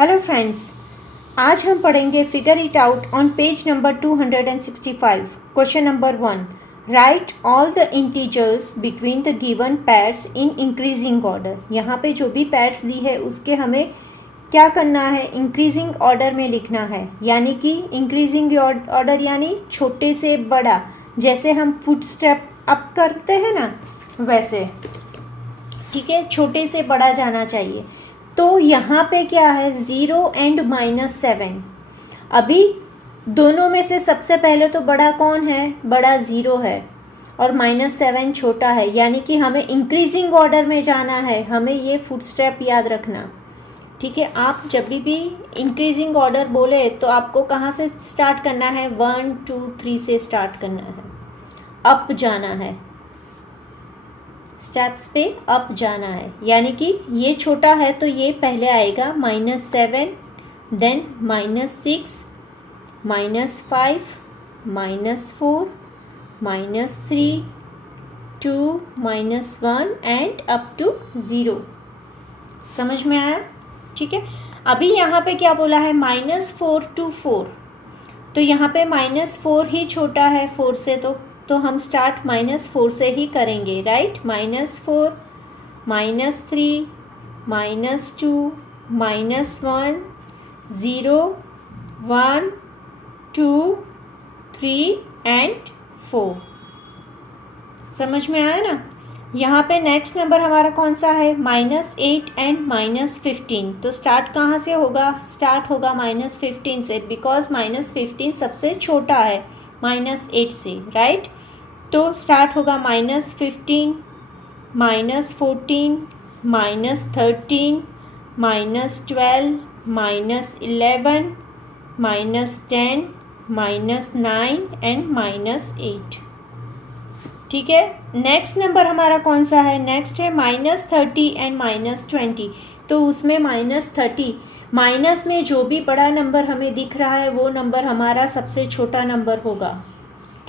Hello friends, आज हम पढ़ेंगे figure it out on page number 265। Question number 1, right all the integers between the given pairs in increasing order. यहाँ पे जो भी पैर्स दी है उसके हमें क्या करना है, इंक्रीजिंग ऑर्डर में लिखना है। यानी कि इंक्रीजिंग ऑर्डर यानी छोटे से बड़ा, जैसे हम फुट स्टेप अप करते हैं ना वैसे, ठीक है, छोटे से बड़ा जाना चाहिए। तो यहाँ पे क्या है, 0 एंड -7। अभी दोनों में से सबसे पहले तो बड़ा कौन है, बड़ा 0 है और -7 छोटा है। यानी कि हमें इंक्रीजिंग ऑर्डर में जाना है, हमें ये फुट स्टेप याद रखना, ठीक है। आप जब भी इंक्रीजिंग ऑर्डर बोले तो आपको कहाँ से स्टार्ट करना है, 1 2 3 से स्टार्ट करना है, अप जाना है, स्टेप्स पे अप जाना है। यानी कि ये छोटा है तो ये पहले आएगा -7, देन -6, -5, -4, -3, 2, -1 एंड अप टू 0। समझ में आया, ठीक है। अभी यहाँ पे क्या बोला है, -4 to 4, तो यहाँ पे -4 ही छोटा है 4 से, तो हम स्टार्ट -4 से ही करेंगे, राइट। -4, -3, -2, -1, 0, 1, 2, 3 एंड 4। समझ में आया ना। यहाँ पे नेक्स्ट नंबर हमारा कौन सा है, -8 एंड -15। तो स्टार्ट कहाँ से होगा, स्टार्ट होगा -15 से, बिकॉज -15 सबसे छोटा है -8 से, राइट। तो स्टार्ट होगा -15, -14, -13, -12, -11, -10, -9 एंड -8, ठीक है। नेक्स्ट नंबर हमारा कौन सा है, नेक्स्ट है -30 एंड -20। तो उसमें -30, माइनस में जो भी बड़ा नंबर हमें दिख रहा है वो नंबर हमारा सबसे छोटा नंबर होगा,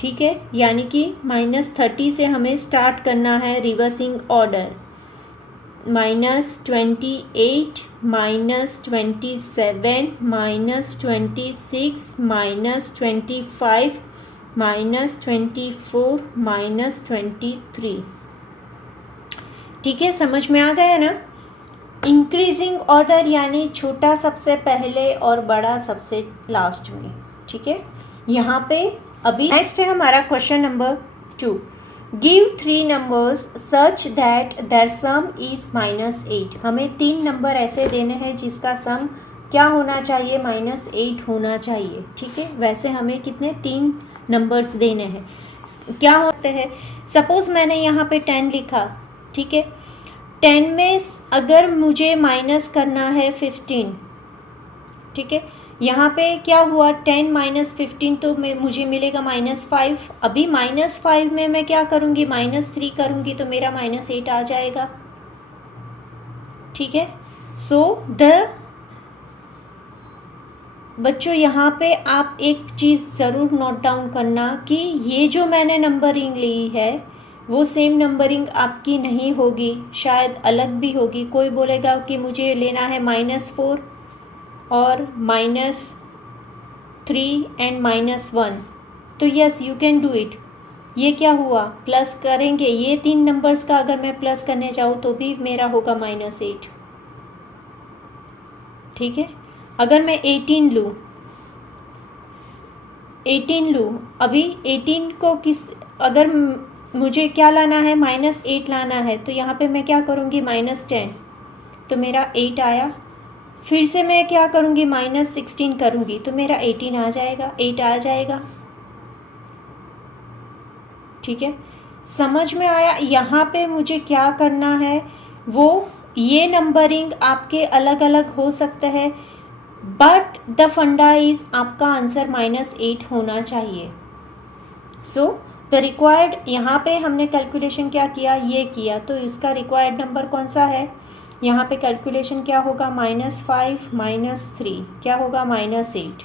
ठीक है। यानी कि -30 से हमें स्टार्ट करना है रिवर्सिंग ऑर्डर, -28, -27, -26, -25, -24, -23, ठीक है। समझ में आ गया ना। इंक्रीजिंग ऑर्डर यानी छोटा सबसे पहले और बड़ा सबसे लास्ट में, ठीक है। यहाँ पे अभी नेक्स्ट है हमारा question number 2, give 3 numbers such that their sum is -8। हमें 3 नंबर ऐसे देने हैं जिसका सम क्या होना चाहिए, -8 होना चाहिए, ठीक है। वैसे हमें कितने 3 नंबर्स देने हैं, क्या होते हैं। सपोज मैंने यहाँ पे 10 लिखा, ठीक है। 10 में अगर मुझे माइनस करना है 15, ठीक है। यहाँ पे क्या हुआ, 10 -15 तो मुझे मिलेगा -5। अभी -5 में मैं क्या करूँगी, -3 करूँगी तो मेरा -8 आ जाएगा, ठीक है। सो बच्चों यहाँ पे आप एक चीज़ ज़रूर नोट डाउन करना कि ये जो मैंने नंबरिंग ली है वो सेम नंबरिंग आपकी नहीं होगी, शायद अलग भी होगी। कोई बोलेगा कि मुझे लेना है -4 और -3 एंड -1, तो yes you can do it. ये क्या हुआ, प्लस करेंगे, ये 3 नंबर्स का अगर मैं प्लस करने जाऊँ तो भी मेरा होगा -8, ठीक है। अगर मैं 18 लूँ, अभी 18 को अगर मुझे क्या लाना है, -8 लाना है, तो यहाँ पे मैं क्या करूँगी, -10, तो मेरा 8 आया। फिर से मैं क्या करूँगी, -16 करूँगी तो मेरा 18 आ जाएगा, 8 आ जाएगा, ठीक है। समझ में आया। यहाँ पे मुझे क्या करना है, वो ये नंबरिंग आपके अलग अलग हो सकते हैं, बट द फंडा इज आपका आंसर -8 होना चाहिए। सो द रिक्वायर्ड, यहाँ पे हमने कैलकुलेशन क्या किया, ये किया, तो इसका रिक्वायर्ड नंबर कौन सा है, यहाँ पे कैलकुलेशन क्या होगा, -5, -3 क्या होगा, -8,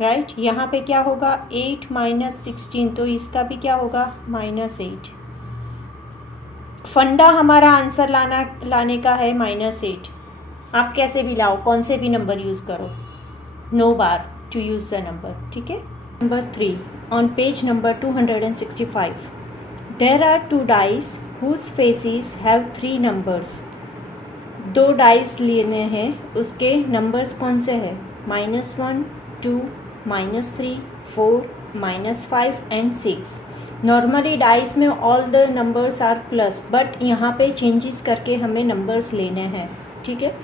राइट। यहाँ पे क्या होगा, 8 -16, तो इसका भी क्या होगा, -8, फंडा हमारा आंसर लाने का है -8। आप कैसे भी लाओ, कौन से भी नंबर यूज़ करो, no bar to use the number, ठीक है। Number 3 on page number 265 there are 2 dice whose faces have 3 numbers. 2 dice लेने हैं, उसके नंबर्स कौन से हैं? -1, 2, -3, 4, -5 एंड 6। नॉर्मली डाइस में all the numbers are plus, but यहाँ पे चेंजेस करके हमें नंबर्स लेने हैं, ठीक है।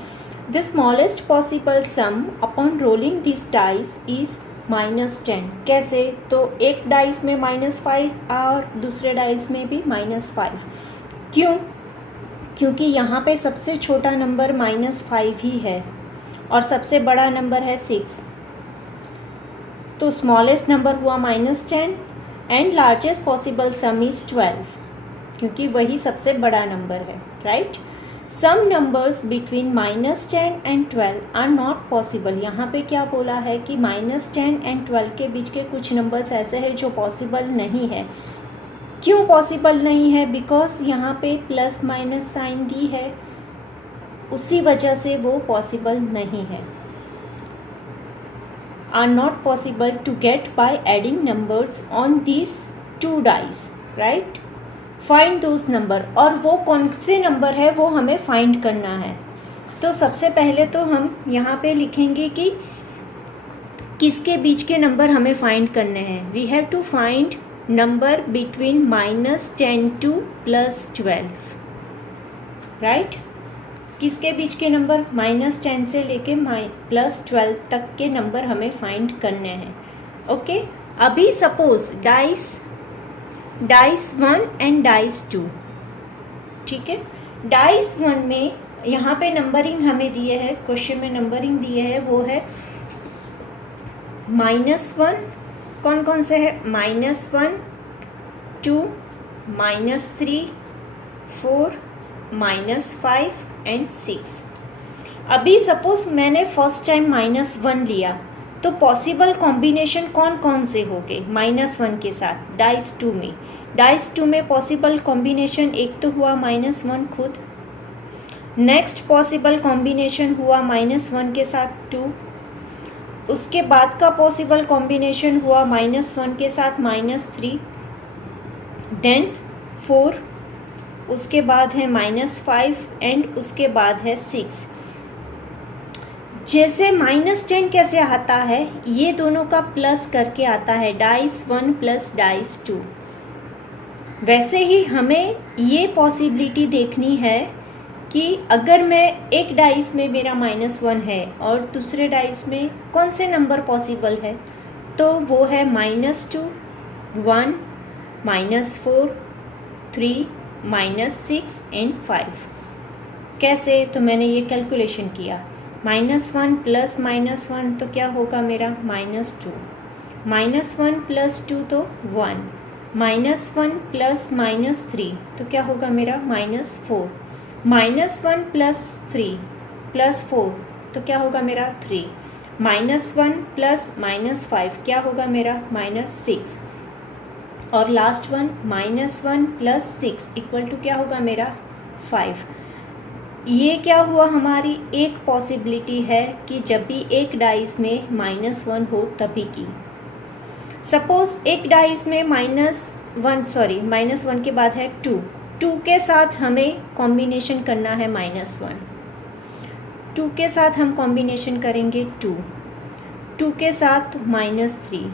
The smallest possible some upon rolling this dice is -10। कैसे? तो एक डाइस में -5 और दूसरे डाइस में भी -5। क्यों? क्योंकि यहाँ पे सबसे छोटा नंबर -5 ही है और सबसे बड़ा नंबर है 6, तो स्मॉलेस्ट नंबर हुआ -10 and largest possible sum is 12, क्योंकि वही सबसे बड़ा नंबर है, right. Sum numbers between -10 and 12 are not possible. यहाँ पे क्या बोला है कि -10 एंड 12 के बीच के कुछ नंबर्स ऐसे हैं जो पॉसिबल नहीं है। क्यों पॉसिबल नहीं है? बिकॉज यहाँ पे प्लस माइनस साइन दी है, उसी वजह से वो पॉसिबल नहीं है। Are not possible to get by adding numbers on this 2 dice, right. Find those number, और वो कौन से नंबर है वो हमें फाइंड करना है। तो सबसे पहले तो हम यहाँ पे लिखेंगे कि किसके बीच के नंबर हमें फाइंड करने हैं। We have to find number between -10 to +12, right. किसके बीच के नंबर? -10 से लेके +12 तक के नंबर हमें फाइंड करने हैं, ओके। अभी सपोज डाइस 1 एंड डाइस 2, ठीक है। डाइस 1 में यहाँ पे नंबरिंग हमें दिए है, क्वेश्चन में नंबरिंग दिए है, वो है -1। कौन कौन से है? -1, 2, -3, 4, -5 एंड 6। अभी सपोज मैंने फर्स्ट टाइम -1 लिया, तो पॉसिबल कॉम्बिनेशन कौन कौन से हो गए -1 के साथ डाइस 2 में? डाइस 2 में पॉसिबल कॉम्बिनेशन एक तो हुआ -1 खुद, नेक्स्ट पॉसिबल कॉम्बिनेशन हुआ -1 के साथ 2, उसके बाद का पॉसिबल कॉम्बिनेशन हुआ -1 के साथ -3, देन 4, उसके बाद है -5 एंड उसके बाद है 6। जैसे -10 कैसे आता है? ये दोनों का प्लस करके आता है, डाइस 1 प्लस डाइस 2। वैसे ही हमें ये पॉसिबिलिटी देखनी है कि अगर मैं एक डाइस में मेरा -1 है और दूसरे डाइस में कौन से नंबर पॉसिबल है, तो वो है -2, 1, -4, 3, -6 एंड 5। कैसे? तो मैंने ये कैलकुलेशन किया, -1 प्लस -1 तो क्या होगा मेरा? -2, -1 प्लस 2 तो 1, -1 प्लस -3 तो क्या होगा मेरा? -4, -1 प्लस 3 प्लस 4 तो क्या होगा मेरा? 3, -1 प्लस -5 क्या होगा मेरा? -6, और last one -1 plus 6 equal to क्या होगा मेरा? 5। ये क्या हुआ? हमारी एक पॉसिबिलिटी है कि जब भी एक डाइस में -1 हो तभी की। सपोज एक डाइस में -1 के बाद है 2 के साथ हमें कॉम्बिनेशन करना है -1, 2 के साथ हम कॉम्बिनेशन करेंगे 2 के साथ -3,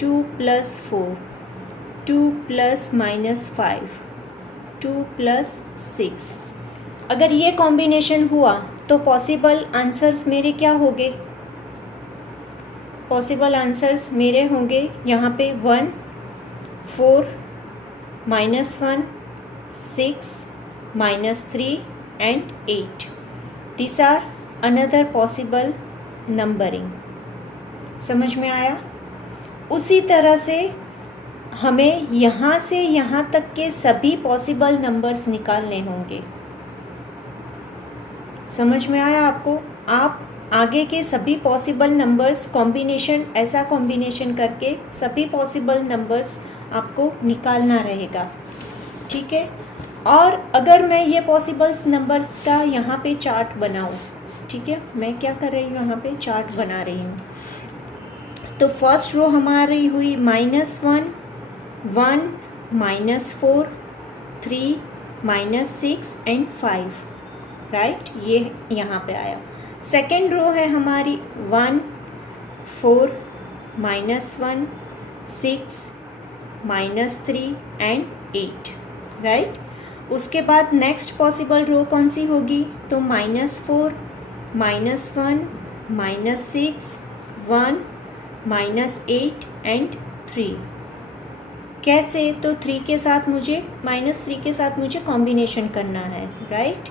2 + 4, 2 + -5, 2 + 6। अगर ये कॉम्बिनेशन हुआ तो पॉसिबल आंसर्स मेरे क्या होंगे? पॉसिबल आंसर्स मेरे होंगे यहाँ पे 1, 4, -1, 6, -3 and 8। This are another possible numbering. समझ में आया? उसी तरह से हमें यहाँ से यहाँ तक के सभी पॉसिबल नंबर्स निकालने होंगे। समझ में आया आपको? आप आगे के सभी पॉसिबल नंबर्स कॉम्बिनेशन, ऐसा कॉम्बिनेशन करके सभी पॉसिबल नंबर्स आपको निकालना रहेगा, ठीक है। और अगर मैं ये पॉसिबल्स नंबर्स का यहाँ पे चार्ट बनाऊँ, ठीक है, मैं क्या कर रही हूँ, यहाँ पे चार्ट बना रही हूँ। तो फर्स्ट रो हमारी हुई -1, 1, -4, 3, -6 एंड 5, राइट, ये यहाँ पे आया। सेकेंड रो है हमारी 1, 4, -1, 6, -3 एंड 8, राइट। उसके बाद नेक्स्ट पॉसिबल रो कौन सी होगी, तो -4, -1, -6, 1, -8 एंड 3। कैसे, तो 3 के साथ मुझे -3 के साथ मुझे कॉम्बिनेशन करना है, राइट।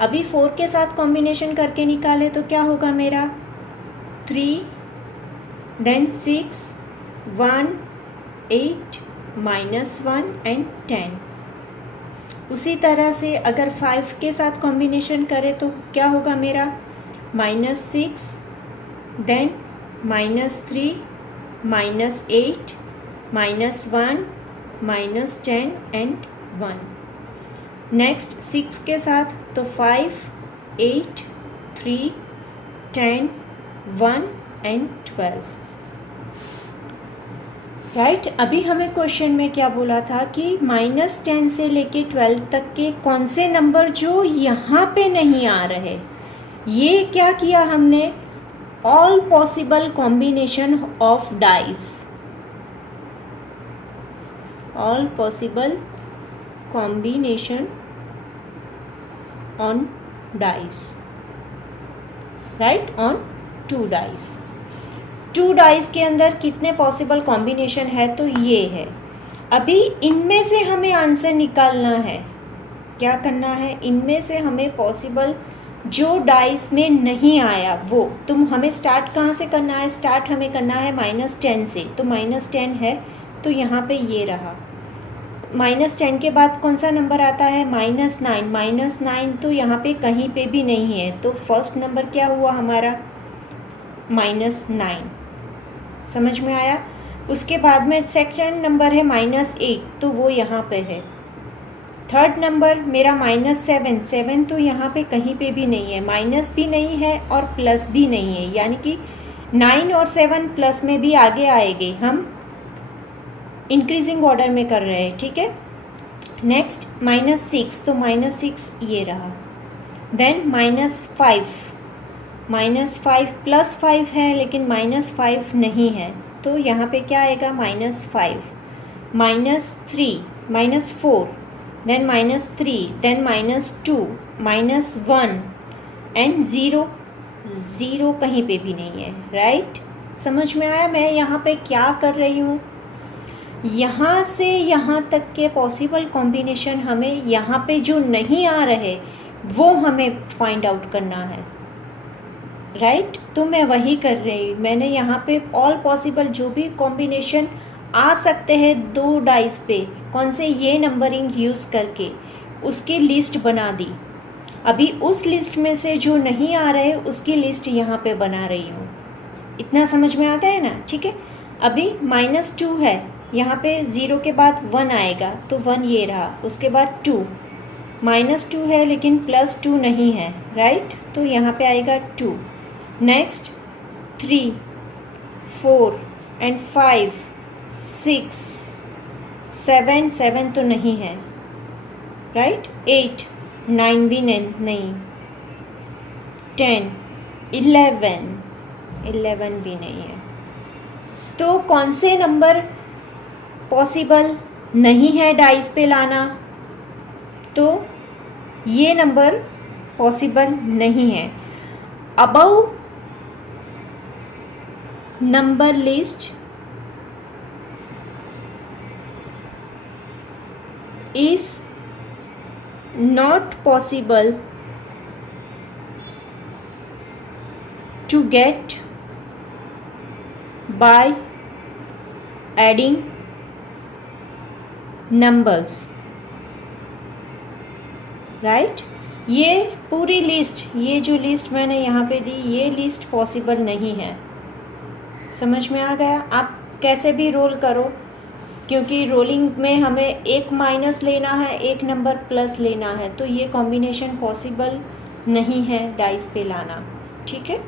अभी 4 के साथ कॉम्बिनेशन करके निकाले तो क्या होगा मेरा, 3, देन 6, 1, 8, -1 एंड 10। उसी तरह से अगर 5 के साथ कॉम्बिनेशन करें तो क्या होगा मेरा, -6, देन -3, -8, -1, -10 एंड 1। नेक्स्ट 6 के साथ तो 5, 8, 3, 10, 1 एंड 12, राइट। अभी हमें क्वेश्चन में क्या बोला था कि -10 से लेके 12 तक के कौन से नंबर जो यहाँ पे नहीं आ रहे, ये क्या किया हमने, all possible combination of dice, all possible combination on dice, right, on 2 dice. 2 dice के अंदर कितने पॉसिबल कॉम्बिनेशन है, तो ये है। अभी इनमें से हमें आंसर निकालना है, क्या करना है, इनमें से हमें पॉसिबल जो डाइस में नहीं आया वो, तुम हमें स्टार्ट कहाँ से करना है, स्टार्ट हमें करना है -10 से। तो -10 है तो यहाँ पे ये रहा, -10 के बाद कौन सा नंबर आता है, -9, -9 तो यहाँ पे कहीं पे भी नहीं है, तो फर्स्ट नंबर क्या हुआ हमारा, -9, समझ में आया। उसके बाद में सेकंड नंबर है -8, तो वो यहाँ पे है। थर्ड नंबर मेरा -7, 7 तो यहाँ पे कहीं पे भी नहीं है, माइनस भी नहीं है और प्लस भी नहीं है, यानी कि 9 और 7 प्लस में भी आगे आएंगे, हम इंक्रीजिंग ऑर्डर में कर रहे हैं, ठीक है। नेक्स्ट -6, तो -6 ये रहा। देन -5, -5 +5 है लेकिन -5 नहीं है, तो यहाँ पे क्या आएगा, -5, -3, -4, देन -3, देन -2, -1 एंड 0, 0 कहीं पे भी नहीं है, राइट। समझ में आया मैं यहाँ पे क्या कर रही हूँ, यहाँ से यहाँ तक के पॉसिबल कॉम्बिनेशन हमें यहाँ पे जो नहीं आ रहे वो हमें फाइंड आउट करना है, राइट। तो मैं वही कर रही हूँ, मैंने यहाँ पे ऑल पॉसिबल जो भी कॉम्बिनेशन आ सकते हैं 2 डाइस पे, कौन से, ये नंबरिंग यूज़ करके उसकी लिस्ट बना दी। अभी उस लिस्ट में से जो नहीं आ रहे उसकी लिस्ट यहाँ पे बना रही हूँ। इतना समझ में आता है ना, ठीक है। अभी -2 है, यहाँ पे 0 के बाद 1 आएगा तो 1 ये रहा। उसके बाद 2, -2 है लेकिन +2 नहीं है, राइट, तो यहाँ पे आएगा 2। नेक्स्ट 3, 4 एंड 5, 6, 7, 7 तो नहीं है, राइट, 8, 9 भी नहीं, 10, 11, 11 भी नहीं है। तो कौन से नंबर पॉसिबल नहीं है डाइस पे लाना, तो ये नंबर पॉसिबल नहीं है। Above number list is not possible to get by adding numbers, right. ये पूरी लिस्ट, ये जो लिस्ट मैंने यहाँ पे दी, ये लिस्ट पॉसिबल नहीं है। समझ में आ गया। आप कैसे भी रोल करो, क्योंकि रोलिंग में हमें एक माइनस लेना है, एक नंबर प्लस लेना है, तो ये कॉम्बिनेशन पॉसिबल नहीं है डाइस पे लाना। ठीक है,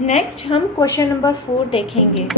नेक्स्ट हम क्वेश्चन नंबर 4 देखेंगे।